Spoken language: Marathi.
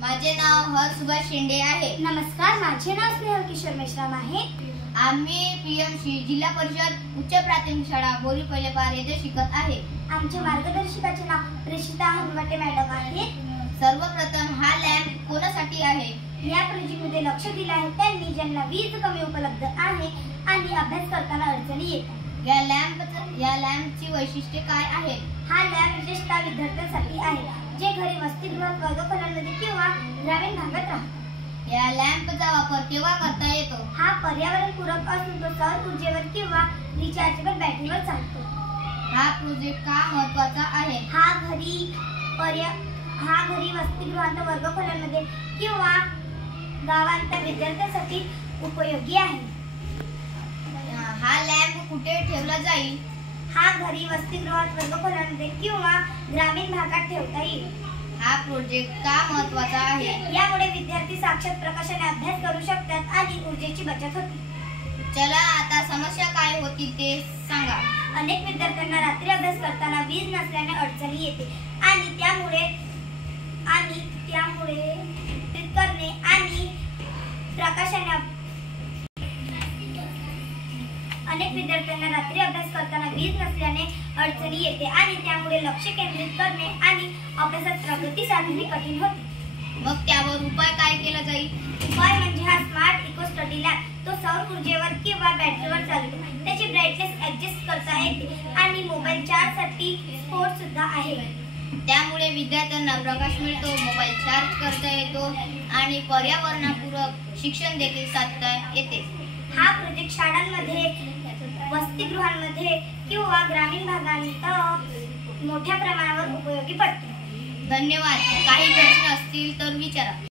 माझे नाव सुभाष शेंडे आहे। नमस्कार, माझे नाव स्नेहल किशोर मेश्राम आहे। आम्ही पीएमसी जिल्हा परिषद उच्च प्राथमिक शाळा बोरी पहिले पार येथे शिकत आहे। आमचे मार्गदर्शकाचे नाव प्रेषिता हनुमाटे मॅडम आहे। सर्वप्रथम हा लॅम्प कोणासाठी आहे? या प्रोजेक्टमध्ये लक्ष दिले आहे त्यांनी ज्यांना वीज कमी उपलब्ध आहे आणि अभ्यास करताना अडचणी येतात। या लॅम्पची वैशिष्ट्ये काय आहेत? हा लॅम्प विशेषतः विद्यार्थ्यांसाठी आहे जे घरी वसतिगृहात वर्गखोल्यांमध्ये किंवा ग्रामीण भागात राहतात। या लॅम्पचा वापर केव्हा करता येतो? हा पर्यावरणपूरक असून तो सौर ऊर्जेवर किंवा रिचार्जेबल बॅटरीवर चालतो। हा प्रोजेक्ट का महत्त्वाचा आहे? हा घरी वसतिगृहात वर्गखोल्यांमध्ये किंवा गावांच्या विद्यार्थ्यांसाठी उपयोगी आहे। हा लॅम्प कुठे ठेवला जाईल? हा घरी वसतिगृहात वर्गखोल्यांमध्ये किंवा ग्रामीण भागात ठेवता येईल। हा प्रोजेक्ट का महत्त्वाचा आहे? यामुळे विद्यार्थी साक्षात प्रकाशाने अभ्यास करू शकतात आणि ऊर्जेची बचत होते। चला आता समस्या काय होती ते सांगा। अनेक विद्यार्थ्यांना रात्री अभ्यास करताना वीज नसल्याने अडचणी येते आणि त्यामुळे करणे आणि प्रकाशाने अनेक विद्यार्थ्यांना रात्री अभ्यास करताना वीज नसल्याने अडचणी येते आणि त्यामुळे लक्ष केंद्रित करणे आणि अभ्यासात प्रगती साधणे कठीण होते। मग त्यावर उपाय काय केला जाईल? उपाय म्हणजे हा स्मार्ट इको स्टडी लॅम्प। तो सौर ऊर्जेवर किंवा बॅटरीवर चालतो। त्याची ब्राइटनेस ऍडजस्ट करता येते आणि मोबाईल चार्जसाठी पोर्ट सुद्धा आहे। त्यामुळे विद्यार्थ्यांना प्रकाश मिळतो, मोबाईल चार्ज करता येतो आणि पर्यावरणपूरक शिक्षण देखील साधता येते। हा प्रोजेक्ट शाळांमध्ये, वसतिगृहांमध्ये किंवा ग्रामीण भागांत मोठ्या प्रमाणावर उपयोगी पडतो। धन्यवाद। काही प्रश्न असतील तर विचारा।